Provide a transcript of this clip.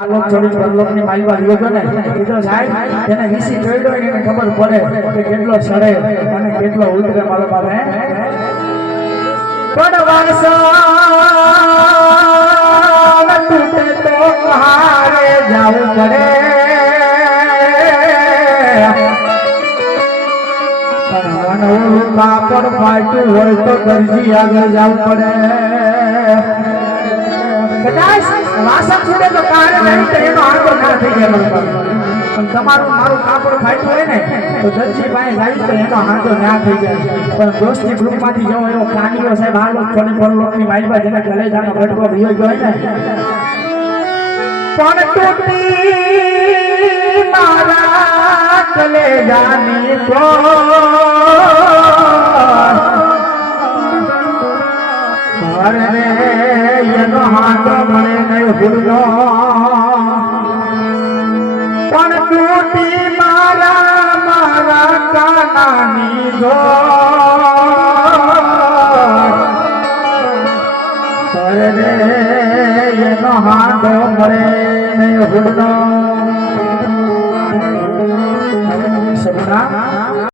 આલોક ચોવીસ પરલોકની માલિકા યોગ્ય ને એ તો સાહેબ એને વીસી જોઈ એને ખબર પડે કે કેટલો સડે અને કેટલો ઉતરે મારો બાપે પણ વારસો તો હારે જાવું પડે. પણ કાપડ ફાટ્યું હોય તો દરજી આગળ જવું પડે. પણ તમારું દોસ્તી ગ્રુપમાંથી જેવો એવો કાનીઓ સાહેબ, આ લોક થોડી ફળ લોકની માલવા જેને તૂટી મારા કલેજાની તો અરે રે એનો હાથ મળે નહીં ભૂલો પણ તૂટી મારા મારા કાનાની જો અરે રે એનો હાથ મળે નહીં